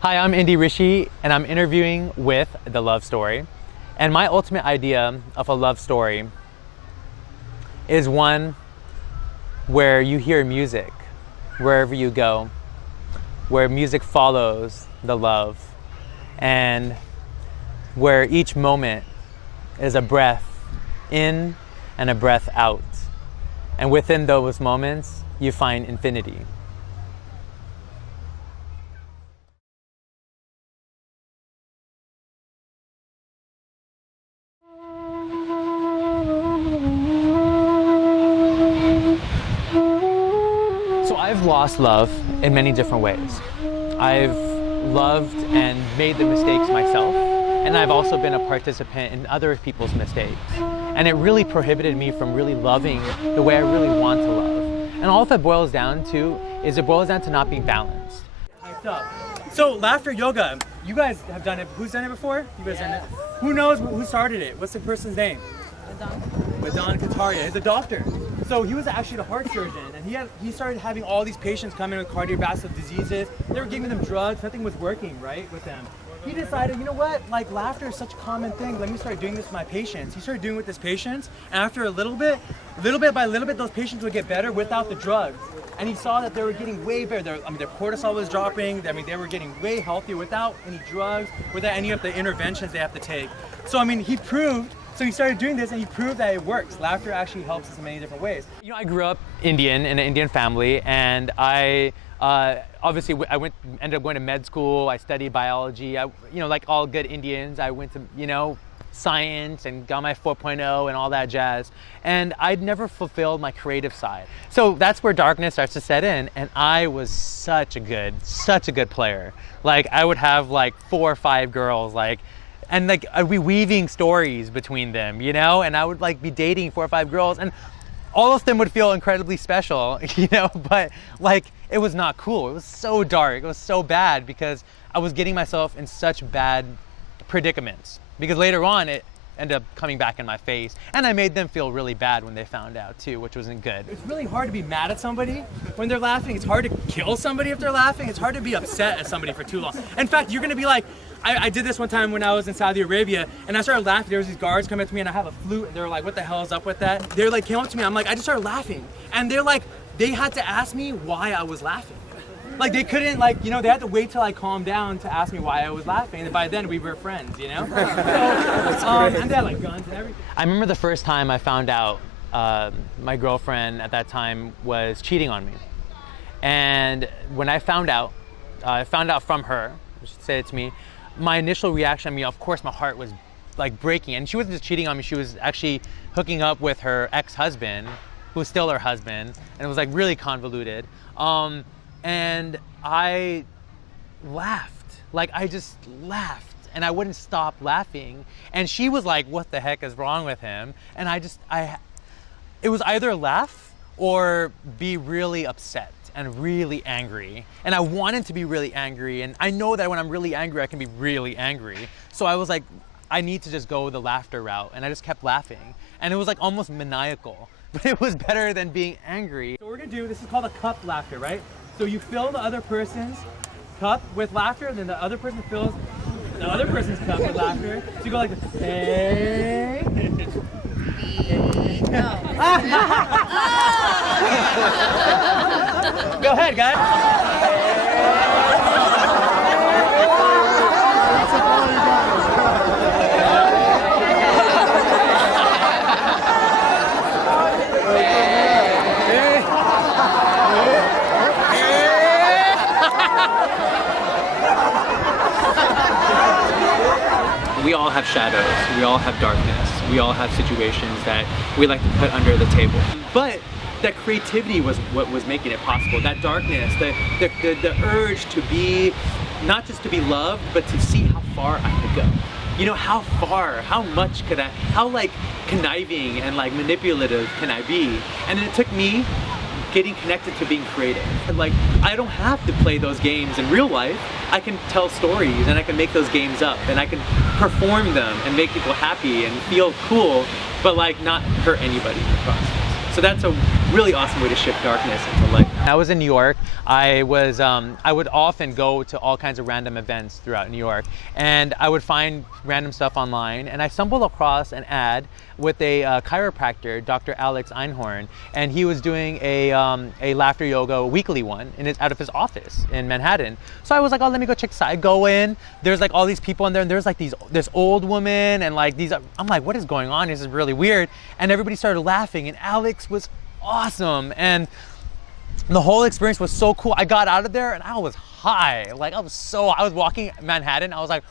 Hi, I'm Indy Rishi, and I'm interviewing with The Love Story. And my ultimate idea of a love story is one where you hear music wherever you go, where music follows the love, and where each moment is a breath in and a breath out. And within those moments, you find infinity. So I've lost love in many different ways. I've loved and made the mistakes myself, and I've also been a participant in other people's mistakes. And it really prohibited me from really loving the way I really want to love. And all that boils down to is it boils down to not being balanced. So laughter yoga, you guys have done it. Who's done it before? You guys done it? Who knows who started it? What's the person's name? Madan Kataria. He's a doctor. So he was actually the heart surgeon, and he started having all these patients come in with cardiovascular diseases. They were giving them drugs, nothing was working, right, with them. He decided, you know what, like laughter is such a common thing, let me start doing this with my patients. He started doing it with his patients, and after a little bit by little bit, those patients would get better without the drugs. And he saw that they were getting way better. Their cortisol was dropping. They were getting way healthier without any drugs, without any of the interventions they have to take. So he started doing this, and he proved that it works. Laughter actually helps us in many different ways. You know, I grew up Indian in an Indian family, and I obviously ended up going to med school. I studied biology. Like all good Indians, I went to science and got my 4.0 and all that jazz. And I'd never fulfilled my creative side. So that's where darkness starts to set in. And I was such a good player. Like I would have like 4 or 5 girls, and I'd be weaving stories between them, and I would be dating 4 or 5 girls, and all of them would feel incredibly special, but it was not cool. It was so dark, it was so bad, because I was getting myself in such bad predicaments, because later on it ended up coming back in my face, and I made them feel really bad when they found out too, which wasn't good. It's really hard to be mad at somebody when they're laughing. It's hard to kill somebody if they're laughing. It's hard to be upset at somebody for too long. In fact, you're gonna be like, I did this one time when I was in Saudi Arabia, and I started laughing. There was these guards coming up to me, and I have a flute, and they were like, what the hell is up with that? They came up to me, I'm like, I just started laughing. And they had to ask me why I was laughing. They couldn't, they had to wait till I calmed down to ask me why I was laughing, and by then we were friends, So, and they had guns and everything. I remember the first time I found out my girlfriend at that time was cheating on me. And when I found out from her, she said it to me, my initial reaction, of course my heart was breaking, and she wasn't just cheating on me, she was actually hooking up with her ex-husband, who was still her husband, and it was really convoluted. And I laughed, I just laughed, and I wouldn't stop laughing. And she was like, what the heck is wrong with him? And it was either laugh or be really upset and really angry. And I wanted to be really angry, and I know that when I'm really angry, I can be really angry. So I was like, I need to just go the laughter route, and I just kept laughing. And it was almost maniacal, but it was better than being angry. So what we're gonna do, this is called a cup laughter, right? So you fill the other person's cup with laughter, and then the other person fills the other person's cup with laughter. So you go like this, hey. Go ahead, guys. We all have shadows, we all have darkness, we all have situations that we like to put under the table. But that creativity was what was making it possible. That darkness, the urge to be, not just to be loved, but to see how far I could go. How far, how much could I, how conniving and manipulative can I be? And it took me getting connected to being creative. I don't have to play those games in real life. I can tell stories, and I can make those games up, and I can perform them and make people happy and feel cool, but not hurt anybody in the process. So that's a really awesome way to shift darkness into light. I was in New York. I would often go to all kinds of random events throughout New York, and I would find random stuff online, and I stumbled across an ad with a chiropractor, Dr. Alex Einhorn, and he was doing a laughter yoga weekly one out of his office in Manhattan. So I was like, oh, let me go check this out. I go in, there's like all these people in there, and there's like this old woman, and like I'm like, what is going on? This is really weird. And everybody started laughing, and Alex was awesome, and the whole experience was so cool. I got out of there and I was high. Like I was walking Manhattan. I was like,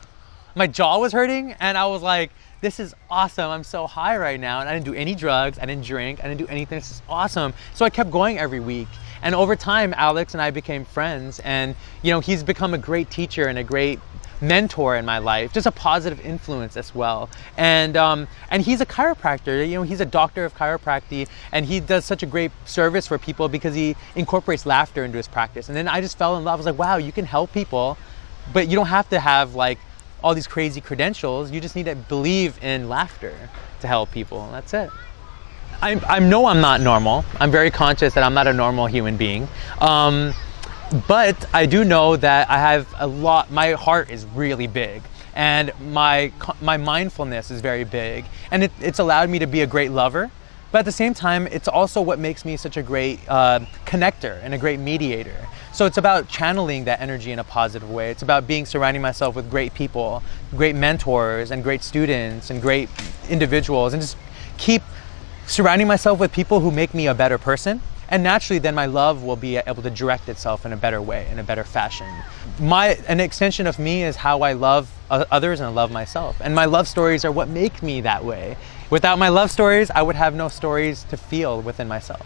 my jaw was hurting, and I was like, this is awesome. I'm so high right now. And I didn't do any drugs. I didn't drink. I didn't do anything. This is awesome. So I kept going every week. And over time, Alex and I became friends, and he's become a great teacher and a great mentor in my life, just a positive influence as well. And he's a chiropractor. He's a doctor of chiropractic, and he does such a great service for people because he incorporates laughter into his practice. And then I just fell in love. I was like, wow, you can help people, but you don't have to have like all these crazy credentials. You just need to believe in laughter to help people, and that's it. I know I'm not normal. I'm very conscious that I'm not a normal human being. But I do know that I have my heart is really big, and my mindfulness is very big, and it's allowed me to be a great lover, but at the same time, it's also what makes me such a great connector and a great mediator. So it's about channeling that energy in a positive way. It's about surrounding myself with great people, great mentors, and great students, and great individuals, and just keep surrounding myself with people who make me a better person. And naturally, then my love will be able to direct itself in a better way, in a better fashion. An extension of me is how I love others and I love myself. And my love stories are what make me that way. Without my love stories, I would have no stories to feel within myself.